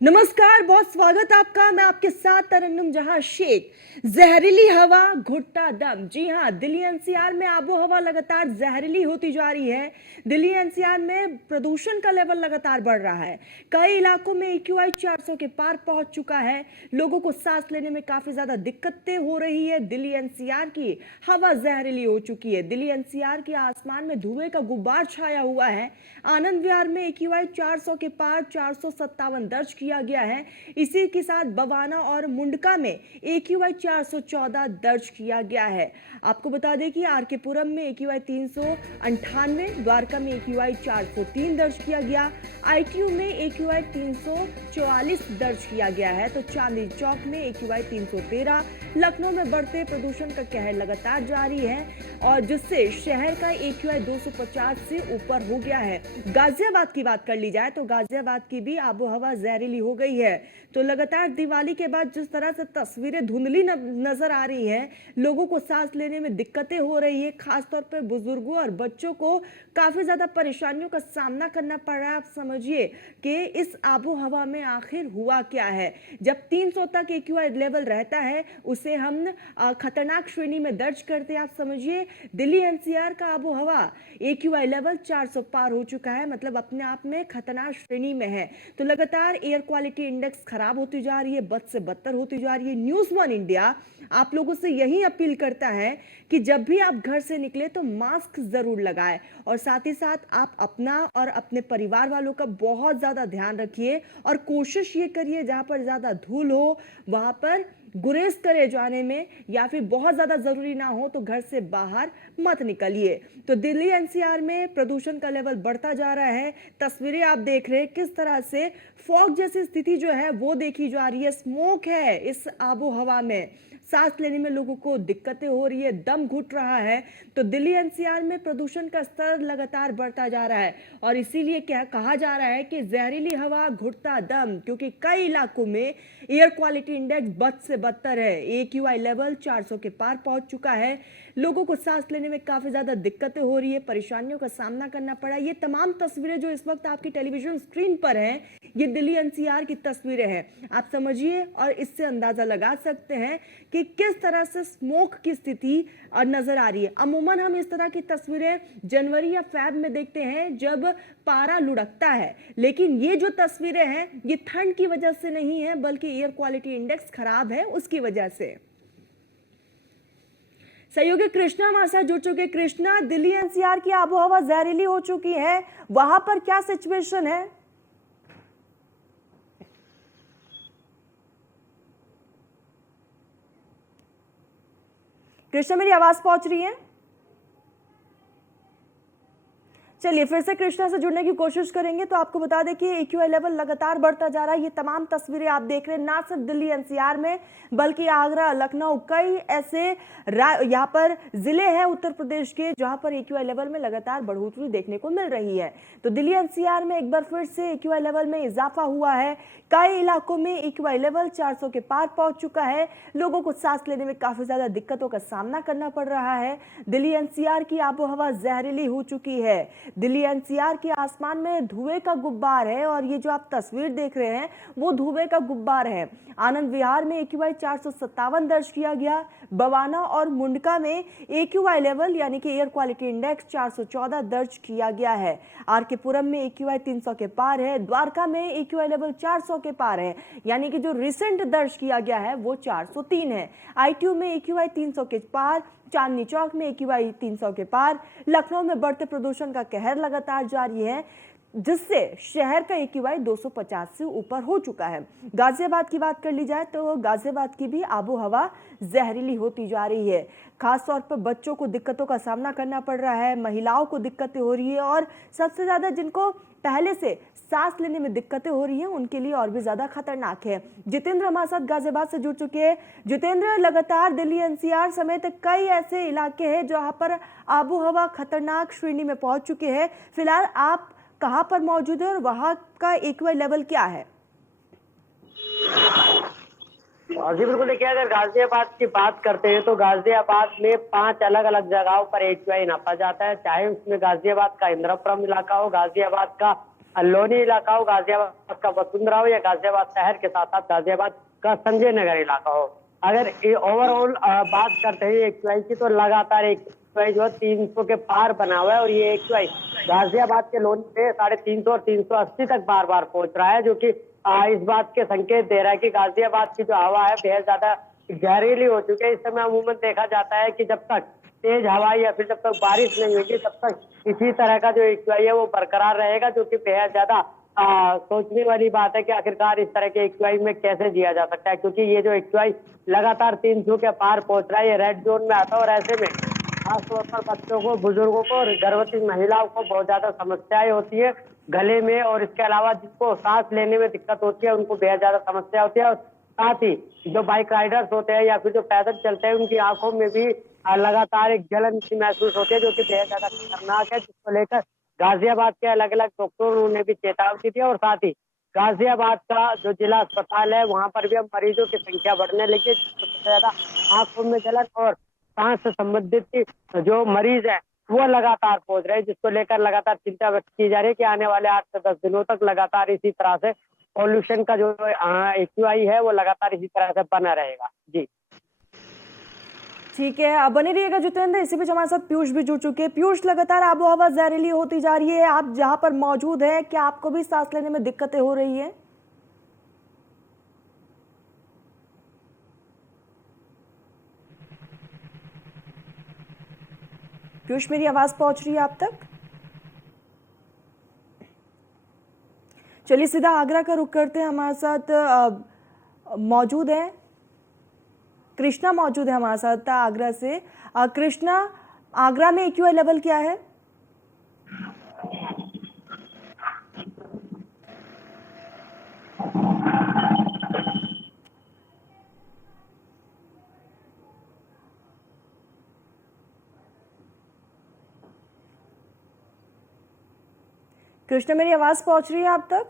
नमस्कार, बहुत स्वागत आपका। मैं आपके साथ तरन्नुम जहां शेख। जहरीली हवा, घुटता दम। जी हां, दिल्ली एनसीआर में आबो हवा लगातार जहरीली होती जा रही है। दिल्ली एनसीआर में प्रदूषण का लेवल लगातार बढ़ रहा है। कई इलाकों में एक्यूआई 400 के पार पहुंच चुका है। लोगों को सांस लेने में काफी ज्यादा दिक्कतें हो रही है। दिल्ली एनसीआर की हवा जहरीली हो चुकी है। दिल्ली एनसीआर के आसमान में धुएं का गुब्बार छाया हुआ है। आनंद विहार में एक्यूआई 400 के पार 457 दर्ज किया गया है। इसी के साथ बवाना और मुंडका में एक्यूआई 414 दर्ज किया गया है। आपको बता दें कि आरके पुरम में एक्यूआई 398, द्वारका में एक्यूआई 403 दर्ज किया गया। आईटीयू में एक्यूआई 344 दर्ज किया गया है। तो चांदनी चौक में एक्यूआई 313। लखनऊ में बढ़ते प्रदूषण का कहर लगातार जारी है और जिससे शहर का एक्यूआई 250 से ऊपर हो गया है। गाजियाबाद की बात कर ली जाए तो गाजियाबाद की भी आबो हवा जहरीली हो गई है। तो लगातार दिवाली के बाद जिस तरह से तस्वीरें धुंधली नजर आ रही हैं, लोगों को सांस लेने में दिक्कतें हो रही है। खासतौर पर बुजुर्गों और बच्चों को काफी ज्यादा परेशानियों का सामना करना पड़ रहा है। आप समझिए कि इस आबो हवा में आखिर हुआ क्या है। जब 300 तक एक्यूआई लेवल रहता है उसे हम खतरनाक श्रेणी में दर्ज करते हैं। आप समझिए दिल्ली एनसीआर का आबो हवा एक्यूआई लेवल 400 पार हो चुका है, मतलब अपने आप में खतरनाक श्रेणी में है। तो लगातार एयर क्वालिटी इंडेक्स खराब होती जा रही है, बद से बदतर होती जा रही है। न्यूज़ वन इंडिया आप लोगों से यही अपील करता है कि जब भी आप घर से निकले तो मास्क जरूर लगाएं और साथ ही साथ आप अपना और अपने परिवार वालों का बहुत ज्यादा ध्यान रखिए और कोशिश ये करिए जहां पर ज्यादा धूल हो वहां पर गुरेज करे जाने में, या फिर बहुत ज्यादा जरूरी ना हो तो घर से बाहर मत निकलिए। तो दिल्ली एनसीआर में प्रदूषण का लेवल बढ़ता जा रहा है। तस्वीरें आप देख रहे हैं किस तरह से फॉग जैसी स्थिति जो है वो देखी जा रही है। स्मोक है इस आबो हवा में, सांस लेने में लोगों को दिक्कतें हो रही है, दम घुट रहा है। तो दिल्ली एनसीआर में प्रदूषण का स्तर लगातार बढ़ता जा रहा है और इसीलिए क्या कहा जा रहा है कि जहरीली हवा, घुटता दम, क्योंकि कई इलाकों में एयर क्वालिटी इंडेक्स बद से बदतर है। एक्यूआई लेवल 400 के पार पहुंच चुका है। लोगों को सांस लेने में काफी ज्यादा दिक्कतें हो रही है, परेशानियों का सामना करना पड़ा। ये तमाम तस्वीरें जो इस वक्त आपकी टेलीविजन स्क्रीन पर हैं, ये दिल्ली एनसीआर की तस्वीरें हैं। आप समझिए और इससे अंदाजा लगा सकते हैं कि किस तरह से स्मोक की स्थिति नजर आ रही है। अमूमन हम इस तरह की तस्वीरें जनवरी या फेब में देखते हैं जब पारा लुढ़कता है, लेकिन ये जो तस्वीरें हैं ये ठंड की वजह से नहीं है बल्कि एयर क्वालिटी इंडेक्स खराब है उसकी वजह से। सहयोगी कृष्णा हमारे साथ जुड़ चुके। कृष्णा, दिल्ली एनसीआर की आबोहवा जहरीली हो चुकी है, वहां पर क्या सिचुएशन है? कृष्णा, मेरी आवाज पहुंच रही है? चलिए फिर से कृष्णा से जुड़ने की कोशिश करेंगे। तो आपको बता दें कि एक्यूआई लेवल लगातार बढ़ता जा रहा है। ये तमाम तस्वीरें आप देख रहे हैं ना सिर्फ दिल्ली एनसीआर में बल्कि आगरा, लखनऊ, कई ऐसे यहाँ पर जिले हैं उत्तर प्रदेश के जहां पर एक्यूआई लेवल में लगातार बढ़ोतरी देखने को मिल रही है। तो दिल्ली एनसीआर में एक बार फिर से एक्यूआई लेवल में इजाफा हुआ है। कई इलाकों में एक्यूआई लेवल 400 के पार पहुंच चुका है। लोगों को सांस लेने में काफी ज्यादा दिक्कतों का सामना करना पड़ रहा है। दिल्ली एनसीआर की आबोहवा जहरीली हो चुकी है। दिल्ली एनसीआर के आसमान में धुएं का गुब्बार है और ये जो आप तस्वीर देख रहे हैं वो धुएं का गुब्बार है। आनंद विहार में एक्यूआई 457 दर्ज किया गया। बवाना और मुंडका में एक्यूआई लेवल यानी कि एयर क्वालिटी इंडेक्स 414 दर्ज किया गया है। आरके पुरम में एक्यूआई 300 के पार है। द्वारका में एक्यूआई लेवल 400 के पार है, यानी कि जो रिसेंट दर्ज किया गया है वो 403 है। आईटीयू में एक्यूआई 300 के पार, चांदनी चौक में एक्यूआई 300 के पार। लखनऊ में बढ़ते प्रदूषण का कहर लगातार जारी है जिससे शहर का एक्यूआई 250 से ऊपर हो चुका है। गाजियाबाद की बात कर ली जाए तो गाजियाबाद की भी आबो हवा जहरीली होती जा रही है। खासतौर पर बच्चों को दिक्कतों का सामना करना पड़ रहा है, महिलाओं को दिक्कतें हो रही है और सबसे ज्यादा जिनको पहले से सांस लेने में दिक्कतें हो रही हैं उनके लिए और भी ज्यादा खतरनाक है। जितेंद्र हमारे साथ गाजियाबाद से जुड़ चुके हैं। जितेंद्र, लगातार दिल्ली एनसीआर समेत कई ऐसे इलाके हैं जहां पर आबो हवा खतरनाक श्रेणी में पहुंच चुके हैं। फिलहाल आप कहां पर मौजूद है और वहां का एक्यूआई लेवल क्या है? जी बिल्कुल, देखिए अगर गाजियाबाद की बात करते हैं तो गाजियाबाद में 5 अलग अलग जगहों पर एक्यूआई नापा जाता है, चाहे उसमें गाजियाबाद का इंद्रपुरम इलाका हो, गाजियाबाद का लोनी इलाका हो, गाजियाबाद का वसुंधरा हो, या गाजियाबाद शहर के साथ साथ गाजियाबाद का संजय नगर इलाका हो, अगर ओवरऑल बात करते हैं एक्यूआई की, तो लगातार एक्यूआई जो है 300 के पार बना हुआ है। और ये एक्यूआई गाजियाबाद के लोनी पे 350 और 380 तक बार बार पहुंच रहा है, जो कि इस बात के संकेत दे रहा है कि गाजियाबाद की जो हवा है बेहद ज्यादा जहरीली हो चुकी है। इस समय अमूमन देखा जाता है कि जब तक तेज हवा या फिर जब तक बारिश नहीं होगी तब तक इसी तरह का जो एक्यूआई है वो बरकरार रहेगा, जो कि बेहद ज्यादा सोचने वाली बात है कि आखिरकार इस तरह के एक्यूआई में कैसे जिया जा सकता है, क्योंकि ये जो एक्यूआई लगातार 300 के पार पहुंच रहा है, ये रेड जोन में आता है। और ऐसे में खासतौर पर बच्चों को, बुजुर्गों को और गर्भवती महिलाओं को बहुत ज्यादा समस्याएं होती है गले में, और इसके अलावा जिसको सांस लेने में दिक्कत होती है उनको बेहद ज्यादा समस्या होती है। और साथ ही जो बाइक राइडर्स होते हैं या फिर जो पैदल चलते हैं उनकी आंखों में भी लगातार एक जलन सी महसूस होती है, जो कि बेहद ज्यादा खतरनाक है, जिसको लेकर गाजियाबाद के अलग अलग डॉक्टरों ने भी चेतावनी दी है। और साथ ही गाजियाबाद का जो जिला अस्पताल है वहां पर भी अब मरीजों की संख्या बढ़ने लगी है, जिससे सबसे ज्यादा आंखों में जलन और सांस से संबंधित जो मरीज है वो लगातार पहुंच रहे हैं, जिसको लेकर लगातार चिंता व्यक्त की जा रही है कि आने वाले 8 से 10 दिनों तक लगातार इसी तरह से पॉल्यूशन का जो एक्यूआई है वो लगातार इसी तरह से बना रहेगा। जी ठीक है, आप बने रहिएगा जितेंद्र। इसी बीच हमारे साथ पीयूष भी जुड़ चुके हैं। पीयूष, लगातार आबो हवा जहरीली होती जा रही है, आप जहां पर मौजूद है क्या आपको भी सांस लेने में दिक्कतें हो रही है? पीयूष, मेरी आवाज पहुंच रही है आप तक? चलिए सीधा आगरा का रुख करते हैं। हमारे साथ मौजूद है कृष्णा, मौजूद है हमारे साथ आगरा से। कृष्णा, आगरा में एक्यूआई लेवल क्या है? कृष्णा, मेरी आवाज पहुंच रही है आप तक?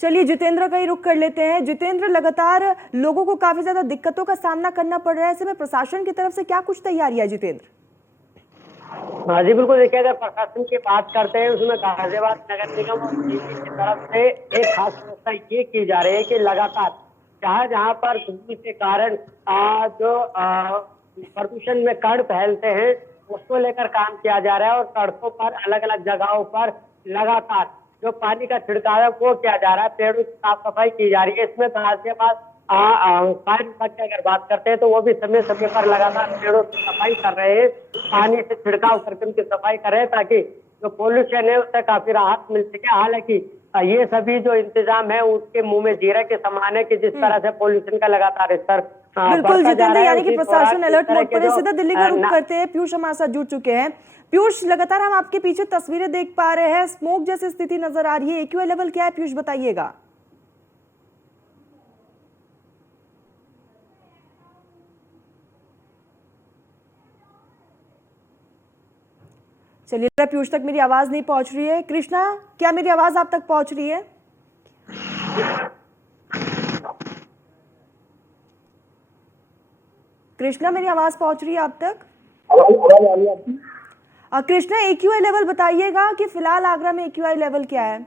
चलिए जितेंद्र का ही रुख कर लेते हैं। जितेंद्र, लगातार लोगों को काफी ज्यादा दिक्कतों का सामना करना पड़ रहा है, ऐसे में प्रशासन की तरफ से क्या कुछ तैयारी है जितेंद्र? हाँ जी बिल्कुल, देखिए अगर प्रशासन की बात करते हैं उसमें गाजियाबाद नगर निगम और डीसी की तरफ से एक खास व्यवस्था ये की जा रही है कि लगातार जहाँ जहाँ पर धुएं के कारण जो प्रदूषण में कण फैलते हैं उसको लेकर काम किया जा रहा है। और सड़कों पर अलग अलग जगहों पर लगातार जो पानी का छिड़काव है वो किया जा रहा है, पेड़ों की साफ सफाई की जा रही है। इसमें गाजियाबाद फायर विभाग की अगर बात करते हैं तो वो भी समय समय पर लगातार पेड़ों की सफाई कर रहे हैं, पानी से छिड़काव करके उनकी सफाई कर रहे हैं, ताकि जो पोल्यूशन है उससे काफी राहत मिल सके। हालांकि ये सभी जो इंतजाम है उसके मुंह में जीरा के समान है कि जिस तरह से पोल्यूशन का लगातार स्तर बिल्कुल जितेंद्र, यानी कि प्रशासन अलर्ट मोड पर है। सीधा दिल्ली का रुख करते हैं। पीयूष हमारे साथ जुड़ चुके हैं। पीयूष, लगातार हम आपके पीछे तस्वीरें देख पा रहे हैं, स्मोक जैसी स्थिति नजर आ रही है, एक्यूआई लेवल क्या है पीयूष बताइएगा? चलिए, पीयूष तक मेरी आवाज नहीं पहुंच रही है। कृष्णा, क्या मेरी आवाज आप तक पहुंच रही है? कृष्णा, मेरी आवाज पहुंच रही है आप तक? कृष्णा, एक्यूआई लेवल बताइएगा कि फिलहाल आगरा में एक्यूआई लेवल क्या है?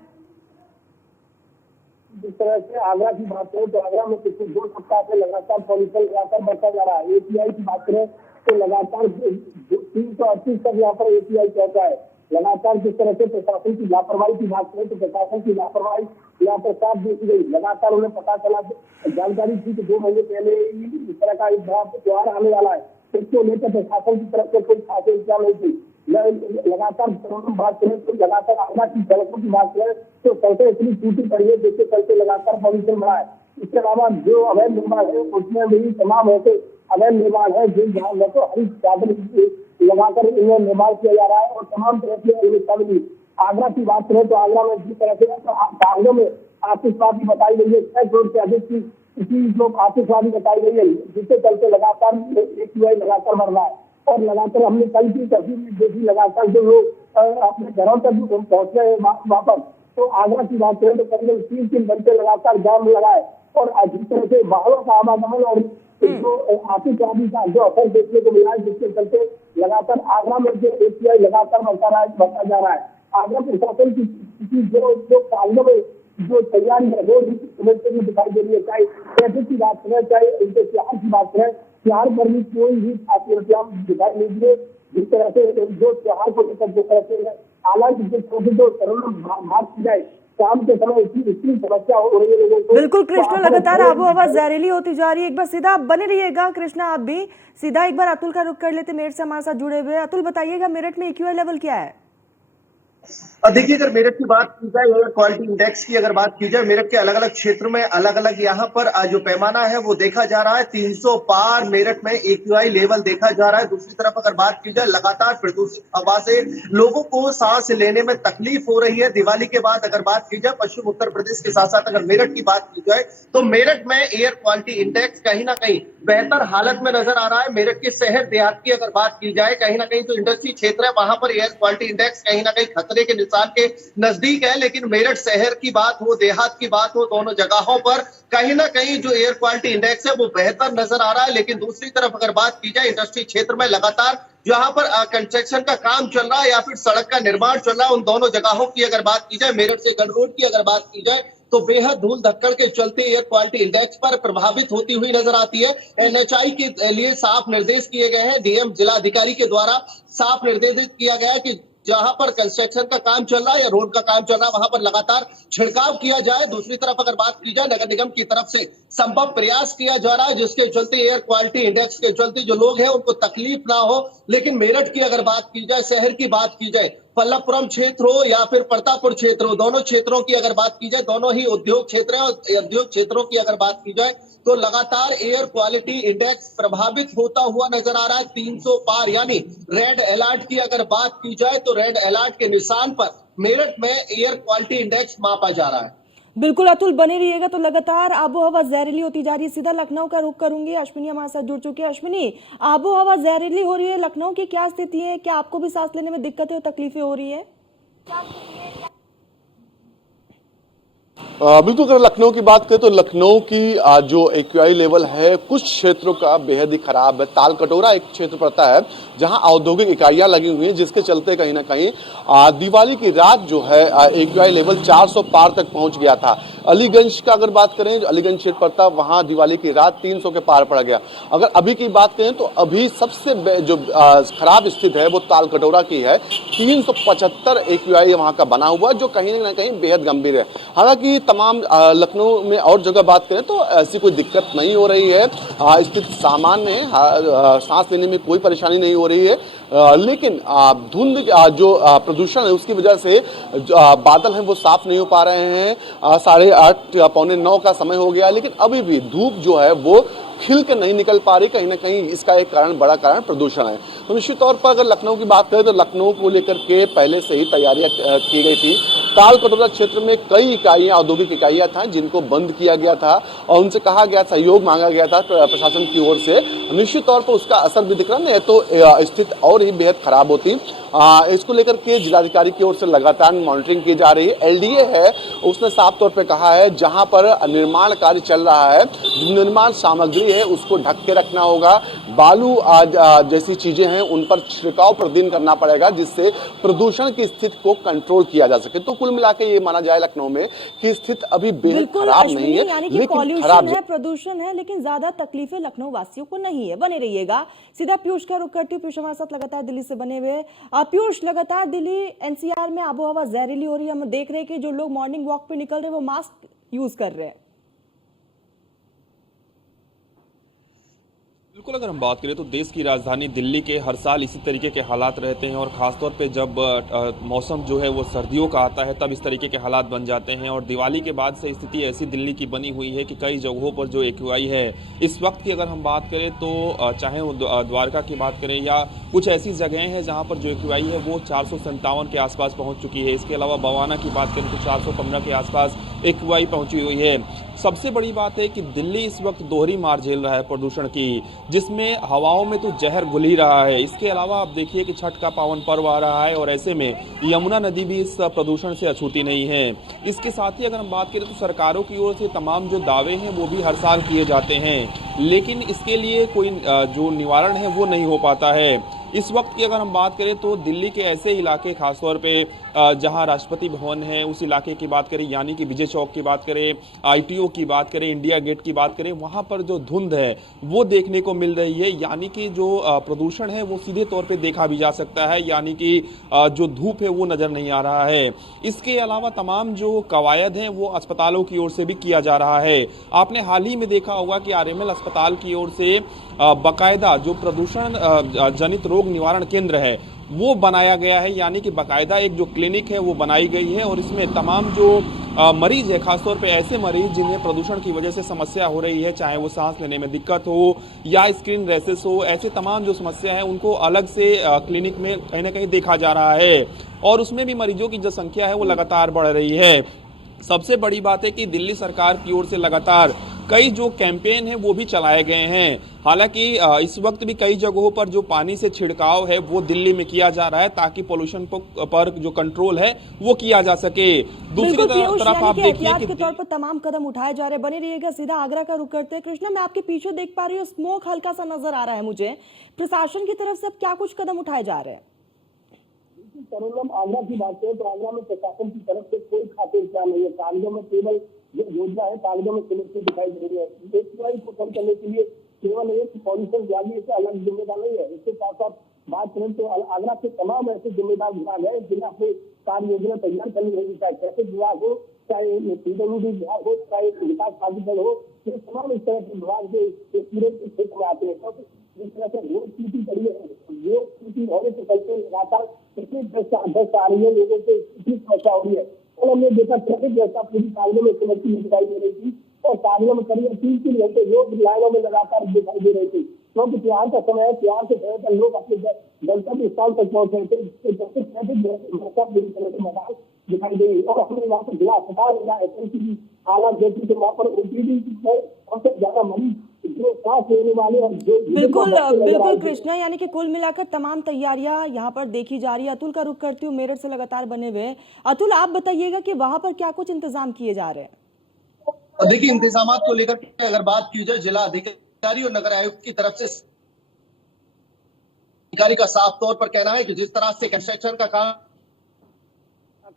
जिस तरह से आगरा की बात करें तो आगरा में पिछले 2 सप्ताह से लगातार पॉल्यूशन लगातार बढ़ता जा रहा है। एपीआई की बात करें तो लगातार 380 तक यहाँ पर एपीआई पहुंचा है। लगातार जिस तरह से प्रशासन की लापरवाही की बात करें तो प्रशासन की लापरवाही यहाँ पर साफ देखी गई। लगातार उन्हें पता चला, जानकारी थी कि 2 महीने पहले इस तरह का एक बड़ा त्योहार आने वाला है, इसको लेकर प्रशासन की तरफ से कोई खास इंतजाम नहीं थी। लगातार बात करें तो लगातार आगरा की सड़कों की बात करें तो सड़कें इतनी टूटी पड़ी है जिसके चलते लगातार पॉल्यूशन बढ़ा है। इसके अलावा जो अवैध निर्माण है उसमें भी तमाम ऐसे अवैध निर्माण है जिन जहाँ न तो हरी चादर लगाकर इनमें निर्माण किया जा रहा है और तमाम तरह की आगरा की बात करें तो आगरा में जिस तरह से टांगों में आतिशबाजी बताई गई है, 6 करोड़ से अधिक की जो आतिशबाजी बताई गई है, जिसके चलते लगातार एक्यूआई लगातार बढ़ रहा है। और लगातार हमने कल की तस्वीर देखी, लगातार जो लोग अपने घरों तक पहुंच रहे हैं वापस, तो आगरा की बात करें तो करीबन 3 घंटे लगातार जाम लगा है। और जिस तरह से वाहनों का आवागमन और जो आतिशबाजी का जो असर देखने को मिला है, जिसके चलते लगातार आगरा में जो एपीआई लगातार बढ़ता जा रहा है। आगरा प्रशासन की जो कार्यों में जो तैयारी है वो समझते हुए दिखाई दे रही है। चाहे ट्रैफिक की बात करें, चाहे उनके त्योहार की बात करें, त्योहार पर भी कोई भी खासियत दिखाई नहीं दिए। जिस तरह से जो त्योहार को लेकर जो करते हैं, हालांकि जिस तरह से जो करोना भाग की जाए शाम के समय इतनी समस्या हो रही है लोगों को। बिल्कुल कृष्णा, लगातार आबो हवा जहरीली होती जा रही है। एक बार सीधा आप बने रहिएगा कृष्णा, आप भी सीधा एक बार अतुल का रुख कर लेते, मेरठ से हमारे साथ जुड़े हुए। अतुल बताइएगा, मेरठ में AQI लेवल क्या है? देखिए, अगर मेरठ की बात की जाए, एयर क्वालिटी इंडेक्स की अगर बात की जाए, मेरठ के अलग अलग क्षेत्र में अलग अलग यहाँ पर जो पैमाना है वो देखा जा रहा है। 300 पार मेरठ में AQI लेवल देखा जा रहा है। दूसरी तरफ अगर बात की जाए, लगातार प्रदूषित हवा से लोगों को सांस लेने में तकलीफ हो रही है। दिवाली के बाद अगर बात की जाए पश्चिम उत्तर प्रदेश के साथ साथ अगर मेरठ की बात की जाए तो मेरठ में एयर क्वालिटी इंडेक्स कहीं ना कहीं बेहतर हालत में नजर आ रहा है। मेरठ के शहर देहात की अगर बात की जाए, कहीं ना कहीं जो इंडस्ट्री क्षेत्र है वहां पर एयर क्वालिटी इंडेक्स कहीं ना कहीं खतरे के निशान के नजदीक है। लेकिन मेरठ शहर की बात हो, देहात की बात हो, दोनों जगहों पर कहीं ना कहीं जो एयर क्वालिटी इंडेक्स है वो बेहतर नजर आ रहा है। लेकिन दूसरी तरफ अगर बात की जाए, इंडस्ट्री क्षेत्र में लगातार जहां पर कंस्ट्रक्शन का काम चल रहा है या फिर सड़क का निर्माण चल रहा है, उन दोनों जगहों की अगर बात की जाए, मेरठ से गढ़ रोड की अगर बात की जाए तो बेहद धूल धक्कड़ के चलते एयर क्वालिटी इंडेक्स पर प्रभावित होती हुई नजर आती है। NHI के लिए साफ निर्देश किए गए हैं। DM जिलाधिकारी के द्वारा साफ निर्देशित किया गया है कि जहां पर कंस्ट्रक्शन का काम चल रहा है या रोड का काम चल रहा है वहां पर लगातार छिड़काव किया जाए। दूसरी तरफ अगर बात की जाए, नगर निगम की तरफ से संभव प्रयास किया जा रहा है जिसके चलते एयर क्वालिटी इंडेक्स के चलते जो लोग हैं उनको तकलीफ ना हो। लेकिन मेरठ की अगर बात की जाए, शहर की बात की जाए, पल्लवपुरम क्षेत्र हो या फिर प्रतापपुर क्षेत्र हो, दोनों क्षेत्रों की अगर बात की जाए, दोनों ही उद्योग क्षेत्र हैं और उद्योग क्षेत्रों की अगर बात की जाए तो लगातार एयर क्वालिटी इंडेक्स प्रभावित होता हुआ नजर आ रहा है। 300 पार यानी रेड अलर्ट की अगर बात की जाए तो रेड अलर्ट के निशान पर मेरठ में एयर क्वालिटी इंडेक्स मापा जा रहा है। बिल्कुल अतुल, बने रहिएगा। तो लगातार आबो हवा जहरीली होती जा रही है। सीधा लखनऊ का रुख करूंगी, अश्विनी हमारे साथ जुड़ चुके हैं। अश्विनी, आबो हवा जहरीली हो रही है, लखनऊ की क्या स्थिति है? क्या आपको भी सांस लेने में दिक्कतें और तकलीफें हो रही है? बिल्कुल, अगर लखनऊ की बात करें तो लखनऊ की जो AQI लेवल है कुछ क्षेत्रों का बेहद ही खराब है। ताल कटोरा एक क्षेत्र पड़ता है जहां औद्योगिक इकाइयां लगी हुई हैं, जिसके चलते कहीं ना कहीं दिवाली की रात जो है AQI लेवल 400 पार तक पहुंच गया था। अलीगंज का अगर बात करें, जो अलीगंज क्षेत्र पड़ता है वहां दिवाली की रात 300 के पार पड़ गया। अगर अभी की बात करें तो अभी सबसे जो खराब स्थिति है वो ताल कटोरा की है। 375 AQI वहां का बना हुआ, जो कहीं ना कहीं बेहद गंभीर है। हालांकि तमाम लखनऊ में और जगह बात करें तो ऐसी कोई दिक्कत नहीं हो रही है, स्थिति सामान्य है, सांस लेने में कोई परेशानी नहीं हो रही है। लेकिन धुंध जो प्रदूषण है उसकी वजह से बादल हैं वो साफ नहीं हो पा रहे हैं। 8:30 पौने 9 का समय हो गया, लेकिन अभी भी धूप जो है वो खिल के नहीं निकल पा रही। कहीं ना कहीं इसका एक कारण, बड़ा कारण प्रदूषण है। तो निश्चित तौर पर अगर लखनऊ की बात करें तो लखनऊ को लेकर के पहले से ही तैयारियां की गई थी। ताल कटोरा क्षेत्र में कई इकाइयां, औद्योगिक इकाइयां था जिनको बंद किया गया था और उनसे कहा गया, सहयोग मांगा गया था प्रशासन की ओर से। निश्चित तौर पर उसका असर भी दिख रहा, नहीं तो स्थिति और ही बेहद खराब होती। इसको लेकर के जिलाधिकारी की ओर से लगातार मॉनिटरिंग की जा रही है। LDA है, उसने साफ तौर पे कहा है जहां पर निर्माण कार्य चल रहा है, निर्माण सामग्री है उसको ढक के रखना होगा। बालू जैसी चीजें हैं उन पर छिड़काव प्रतिदिन करना पड़ेगा, जिससे प्रदूषण की स्थिति को कंट्रोल किया जा सके। तो कुल मिला के ये माना जाए लखनऊ में कि स्थिति अभी बेहद खराब नहीं है, यानी कि पॉल्यूशन है, प्रदूषण है, लेकिन ज्यादा तकलीफें लखनऊ वासियों को नहीं है। बने रहिएगा। सीधा पीयूष का रुख करती हूँ। पीयूष हमारे साथ लगातार दिल्ली से बने हुए। पीयूष, लगातार दिल्ली NCR में आबो हवा जहरीली हो रही है। हम देख रहे हैं कि जो लोग मॉर्निंग वॉक पे निकल रहे हैं वो मास्क यूज कर रहे हैं। बिल्कुल, अगर हम बात करें तो देश की राजधानी दिल्ली के हर साल इसी तरीके के हालात रहते हैं और ख़ासतौर पे जब मौसम जो है वो सर्दियों का आता है तब इस तरीके के हालात बन जाते हैं। और दिवाली के बाद से स्थिति ऐसी दिल्ली की बनी हुई है कि कई जगहों पर जो AQI है इस वक्त की अगर हम बात करें तो चाहे वो द्वारका की बात करें या कुछ ऐसी जगहें हैं जहाँ पर जो AQI है वो 457 के आसपास पहुँच चुकी है। इसके अलावा बवाना की बात करें तो 415 के आसपास AQI पहुँची हुई है। सबसे बड़ी बात है कि दिल्ली इस वक्त दोहरी मार झेल रहा है प्रदूषण की, जिसमें हवाओं में तो जहर घुल ही रहा है। इसके अलावा आप देखिए कि छठ का पावन पर्व आ रहा है और ऐसे में यमुना नदी भी इस प्रदूषण से अछूती नहीं है। इसके साथ ही अगर हम बात करें तो सरकारों की ओर से तमाम जो दावे हैं वो भी हर साल किए जाते हैं, लेकिन इसके लिए कोई जो निवारण है वो नहीं हो पाता है। इस वक्त की अगर हम बात करें तो दिल्ली के ऐसे इलाके खासतौर पे जहां राष्ट्रपति भवन है उस इलाके की बात करें, यानी कि विजय चौक की बात करें, ITO की बात करें, इंडिया गेट की बात करें, वहां पर जो धुंध है वो देखने को मिल रही है। यानी कि जो प्रदूषण है वो सीधे तौर पे देखा भी जा सकता है, यानी कि जो धूप है वो नजर नहीं आ रहा है। इसके अलावा तमाम जो कवायद हैं वो अस्पतालों की ओर से भी किया जा रहा है। आपने हाल ही में देखा होगा कि RML अस्पताल की ओर से बाकायदा जो प्रदूषण जनित रोग निवारण केंद्र है वो बनाया गया है, यानी कि बाकायदा एक जो क्लिनिक है वो बनाई गई है और इसमें तमाम जो मरीज है, खासतौर पे ऐसे मरीज जिन्हें प्रदूषण की वजह से समस्या हो रही है, चाहे वो सांस लेने में दिक्कत हो या स्किन रैशेस हो, ऐसे तमाम जो समस्या है उनको अलग से क्लिनिक में कहीं ना कहीं देखा जा रहा है और उसमें भी मरीजों की जो संख्या है वो लगातार बढ़ रही है। सबसे बड़ी बात है कि दिल्ली सरकार की ओर से लगातार कई जो कैंपेन है वो भी चलाए गए हैं। हालांकि इस वक्त भी कई जगहों पर जो पानी से छिड़काव है वो दिल्ली में किया जा रहा है ताकि पोल्यूशन पर जो कंट्रोल है वो किया जा सके। दूसरी तरफ आप देखिए कि तौर पर तमाम कदम उठाए जा रहे हैं। बने रहिएगा, सीधा आगरा का रुख करते हैं। कृष्णा, मैं आपके पीछे देख पा रही हूँ, स्मोक हल्का सा नजर आ रहा है मुझे। प्रशासन की तरफ से अब क्या कुछ कदम उठाए जा रहे हैं? तरन्नुम, आगरा की बात करें तो आगरा में प्रशासन की तरफ से कोई खाते इंतजाम नहीं है। कागजों में केवल जो योजना है कागजों में सिलेक्ट दिखाई दे रही है। AQI को कम करने के लिए केवल एक पॉल्यूशन विभाग से अलग जिम्मेदार नहीं है। इसके साथ साथ बात करें तो आगरा के तमाम ऐसे जिम्मेदार विभाग है जिन्हें अपनी कार्य योजना तैयार करनी होगी, चाहे ट्रैफिक विभाग हो, चाहे PWD विभाग हो, चाहे विकास प्राधिकरण हो। ये तमाम इस तरह के विभाग जो पूरे क्षेत्र में आते हैं। जिस तरह से रोड स्थिति पड़ी है, रोड स्थिति होने के चलते लगातार इतनी दस्त आ रही है, लोगों को इतनी समस्या हो रही है। कल हमने देखा ट्रैफिक व्यवस्था पूरी कागजों में समस्या दिखाई दे रही थी और कागजों में करीब 3 घंटे लोग लाइनों में लगातार दिखाई दे रही थी, क्योंकि त्योहार का समय है। त्योहार के समय पर लोग अपने गंतव्य स्थान तक पहुंच रहे थे। ट्रैफिक व्यवस्था पूरी तरह से मकान दिखाई देगी और हमने वहाँ पर जिला अस्पताल की हालात देखी तो वहाँ पर OPD सबसे ज्यादा मरीज जो सांस लेने वाले और जो बिल्कुल कृष्णा, यानी कि कुल मिलाकर तमाम तैयारियां यहाँ पर देखी जा रही है। अतुल का रुख करती हूँ, मेरठ से लगातार बने हुए। अतुल, आप बताइएगा कि वहां पर क्या कुछ इंतजाम किए जा रहे हैं? देखिए, इंतजाम को लेकर अगर बात की जाए, जिला अधिकारी और नगर आयुक्त की तरफ से अधिकारी का साफ तौर पर कहना है कि जिस तरह से कंस्ट्रक्शन का काम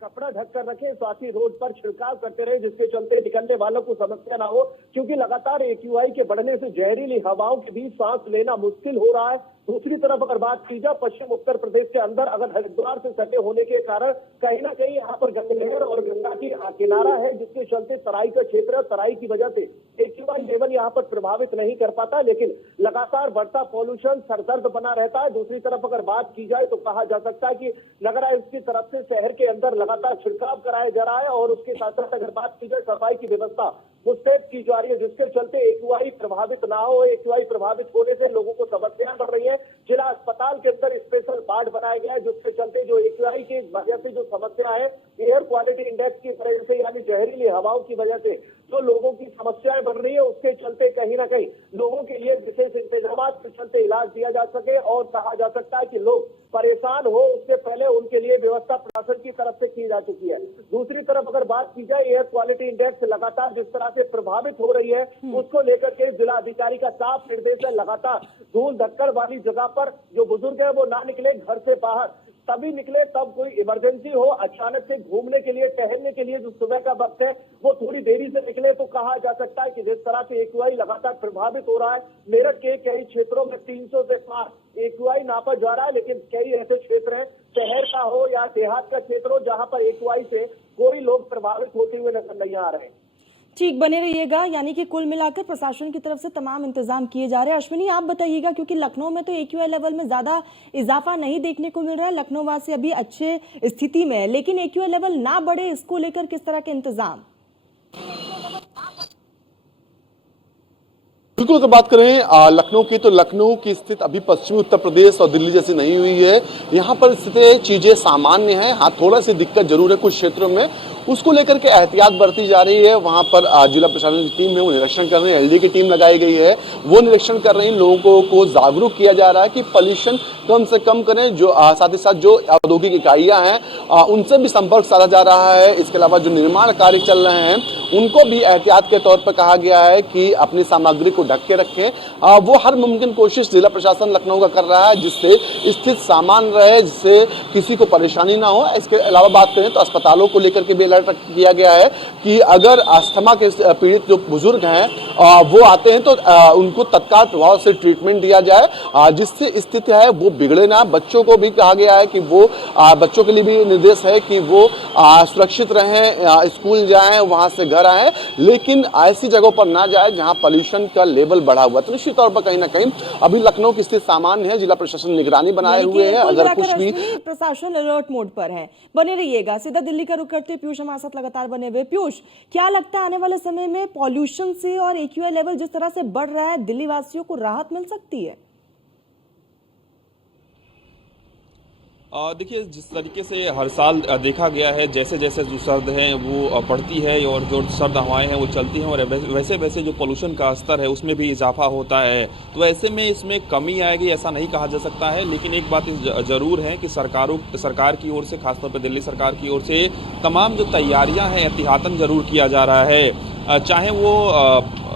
कपड़ा ढककर रखे, साथ ही रोड पर छिड़काव करते रहे, जिसके चलते निकलने वालों को समस्या ना हो, क्योंकि लगातार AQI के बढ़ने से जहरीली हवाओं के बीच सांस लेना मुश्किल हो रहा है। दूसरी तरफ अगर बात की जाए पश्चिम उत्तर प्रदेश के अंदर, अगर हरिद्वार से सटे होने के कारण कहीं ना कहीं यहाँ पर गंगनहर और गंगा की किनारा है, जिसके चलते तराई का क्षेत्र है। तराई की वजह से AQI लेवल यहाँ पर प्रभावित नहीं कर पाता, लेकिन लगातार बढ़ता पॉल्यूशन सरदर्द बना रहता है। दूसरी तरफ अगर बात की जाए तो कहा जा सकता है कि नगर आयुक्त की तरफ से शहर के अंदर लगातार छिड़काव कराया जा रहा है और उसके साथ साथ अगर बात की जाए सफाई की व्यवस्था मुस्तैद की जा रही है, जिसके चलते AQI प्रभावित ना हो। AQI प्रभावित होने से लोगों को समस्याएं बढ़ रही है। जिला अस्पताल के अंदर स्पेशल वार्ड बनाया गया है, जिसके चलते जो AQI की वजह से जो समस्या है, एयर क्वालिटी इंडेक्स की वजह से, यानी जहरीली हवाओं की वजह से जो लोगों की समस्याएं बढ़ रही है, उसके चलते कहीं ना कहीं लोगों के लिए विशेष इंतजाम के चलते इलाज दिया जा सके और कहा जा सकता है कि लोग परेशान हो उससे पहले उनके लिए व्यवस्था प्रशासन की तरफ से की जा चुकी है। दूसरी तरफ अगर बात की जाए एयर क्वालिटी इंडेक्स लगातार जिस तरह से प्रभावित हो रही है, उसको लेकर के जिला अधिकारी का साफ निर्देश है, लगातार धूल धक्कड़ वाली जगह पर जो बुजुर्ग है वो ना निकले घर से बाहर, तभी निकले तब कोई इमरजेंसी हो, अचानक से घूमने के लिए, टहलने के लिए जो सुबह का वक्त है वो थोड़ी देरी से निकले। तो कहा जा सकता है कि जिस तरह से AQI लगातार प्रभावित हो रहा है, मेरठ के कई क्षेत्रों में 300 से पार AQI नापा जा रहा है, लेकिन कई ऐसे क्षेत्र हैं, शहर का हो या देहात का क्षेत्र हो, जहां पर AQI से कोई लोग प्रभावित होते हुए नजर नहीं आ रहे हैं। ठीक, बने रहिएगा। यानी कि कुल मिलाकर प्रशासन की तरफ से तमाम इंतजाम किए जा रहे हैं। अश्विनी, आप बताइएगा, क्योंकि लखनऊ में तो AQI लेवल में ज्यादा इजाफा नहीं देखने को मिल रहा है, लखनऊ वासी अभी अच्छे स्थिति में है, लेकिन AQI लेवल ना बढ़े, इसको लेकर किस तरह के इंतजाम? बिल्कुल, अगर बात करें लखनऊ की, तो लखनऊ की स्थिति अभी पश्चिमी उत्तर प्रदेश और दिल्ली जैसी नहीं हुई है। यहाँ पर स्थिति चीजें सामान्य हैं। हाँ, थोड़ा सी दिक्कत जरूर है कुछ क्षेत्रों में, उसको लेकर के एहतियात बरती जा रही है। वहां पर जिला प्रशासन की टीम है वो निरीक्षण कर रही है, एलडी की टीम लगाई गई है, वो निरीक्षण कर रही है, लोगों को जागरूक किया जा रहा है कि पॉल्यूशन कम से कम करें। जो साथ ही साथ जो औद्योगिक इकाइयां हैं उनसे भी संपर्क साधा जा रहा है। इसके अलावा जो निर्माण कार्य चल रहे हैं उनको भी एहतियात के तौर पर कहा गया है कि अपनी सामग्री को ढक के रखें। वो हर मुमकिन कोशिश जिला प्रशासन लखनऊ का कर रहा है जिससे स्थिति सामान्य रहे, जिससे किसी को परेशानी ना हो। इसके अलावा बात करें तो अस्पतालों को लेकर के भी अलर्ट किया गया है कि अगर अस्थमा के पीड़ित जो बुजुर्ग हैं वो आते हैं तो उनको तत्काल प्रभाव से ट्रीटमेंट दिया जाए जिससे स्थिति है वो बिगड़े ना। बच्चों को भी कहा गया है कि वो बच्चों के लिए भी निर्देश है कि वो सुरक्षित रहें, स्कूल जाएं, वहां से घर आए, लेकिन ऐसी जगहों पर ना जाए जहां पॉल्यूशन का लेवल बढ़ा हुआ। तो निश्चित तौर पर कहीं ना कहीं अभी लखनऊ की स्थिति सामान्य है, जिला प्रशासन निगरानी बनाए हुए है। अगर कुछ भी प्रशासन अलर्ट मोड पर है। बने रहिएगा, सीधा दिल्ली का रुख करते पीयूष हमारे साथ लगातार बने हुए। पीयूष, क्या लगता है आने वाले समय में पॉल्यूशन से और एक्यूआई लेवल जिस तरह से बढ़ रहा है, दिल्ली वासियों को राहत मिल सकती है? देखिए, जिस तरीके से हर साल देखा गया है, जैसे जैसे जो सर्द है वो बढ़ती है और जो सर्द हवाएं हैं वो चलती हैं और वैसे वैसे जो पोल्यूशन का स्तर है उसमें भी इजाफा होता है। तो ऐसे में इसमें कमी आएगी ऐसा नहीं कहा जा सकता है, लेकिन एक बात ज़रूर है कि सरकार की ओर से, खासतौर पर दिल्ली सरकार की ओर से तमाम जो तैयारियाँ हैं एहतियातन ज़रूर किया जा रहा है। चाहे वो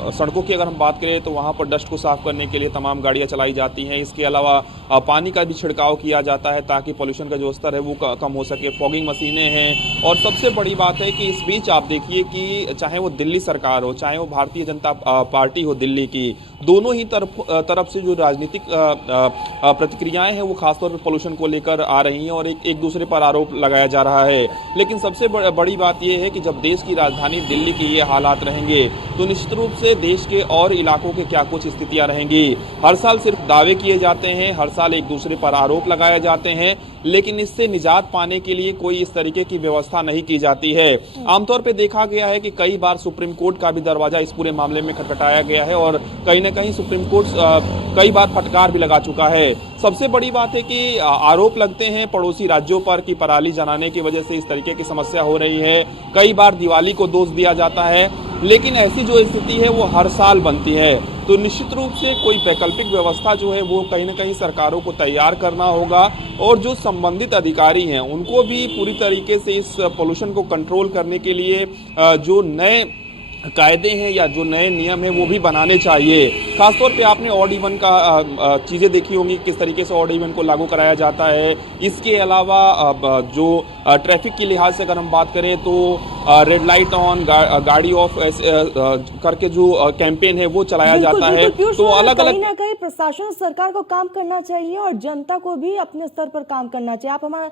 सड़कों की अगर हम बात करें तो वहाँ पर डस्ट को साफ करने के लिए तमाम गाड़ियाँ चलाई जाती हैं। इसके अलावा पानी का भी छिड़काव किया जाता है ताकि पोल्यूशन का जो स्तर है वो कम हो सके। फॉगिंग मशीनें हैं और सबसे बड़ी बात है कि इस बीच आप देखिए कि चाहे वो दिल्ली सरकार हो, चाहे वो भारतीय जनता पार्टी हो दिल्ली की, दोनों ही तरफ से जो राजनीतिक प्रतिक्रियाएं हैं वो खासतौर पर पोल्यूशन को लेकर आ रही हैं और एक दूसरे पर आरोप लगाया जा रहा है। लेकिन सबसे बड़ी बात यह है कि जब देश की राजधानी दिल्ली की ये हालात रहेंगे तो निश्चित रूप से देश के और इलाकों के क्या कुछ स्थितियां रहेंगी। हर साल सिर्फ दावे किए जाते हैं, हर साल एक दूसरे पर आरोप लगाए जाते हैं, लेकिन इससे निजात पाने के लिए कोई इस तरीके की व्यवस्था नहीं की जाती है। आमतौर पे देखा गया है कि कई बार सुप्रीम कोर्ट का भी दरवाजा इस पूरे मामले में खटखटाया गया है और कहीं ना कहीं सुप्रीम कोर्ट कई बार फटकार भी लगा चुका है। सबसे बड़ी बात है कि आरोप लगते हैं पड़ोसी राज्यों पर कि पराली जलाने की वजह से इस तरीके की समस्या हो रही है। कई बार दिवाली को दोष दिया जाता है, लेकिन ऐसी जो स्थिति है वो हर साल बनती है। तो निश्चित रूप से कोई वैकल्पिक व्यवस्था जो है वो कहीं ना कहीं सरकारों को तैयार करना होगा और जो संबंधित अधिकारी हैं उनको भी पूरी तरीके से इस पोल्यूशन को कंट्रोल करने के लिए जो नए कायदे हैं या जो नए नियम हैं वो भी बनाने चाहिए। खासतौर पे आपने ऑड इवन का चीज़ें देखी होंगी, किस तरीके से ऑड इवन को लागू कराया जाता है। इसके अलावा जो ट्रैफिक के लिहाज से अगर हम बात करें तो रेड लाइट ऑन, गाड़ी ऑफ करके जो कैंपेन है वो चलाया जाता है। तो अलग अलग कहीं ना कहीं प्रशासन सरकार को काम करना चाहिए और जनता को भी अपने स्तर पर काम करना चाहिए। आप हमारे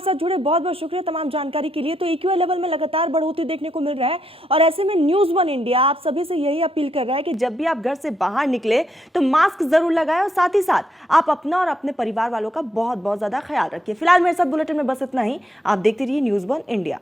साथ जुड़े, बहुत बहुत शुक्रिया तमाम जानकारी के लिए। तो एक्यूआई लेवल में लगातार बढ़ोतरी देखने को मिल रहा है और ऐसे में न्यूज़ वन इंडिया आप सभी से यही अपील कर रहा है कि जब भी आप घर से बाहर निकले तो मास्क जरूर लगाएं और साथ ही साथ आप अपना और अपने परिवार वालों का बहुत बहुत ज्यादा ख्याल रखिए। फिलहाल मेरे साथ बुलेटिन में बस इतना ही। आप देखते रहिए न्यूज़ वन इंडिया।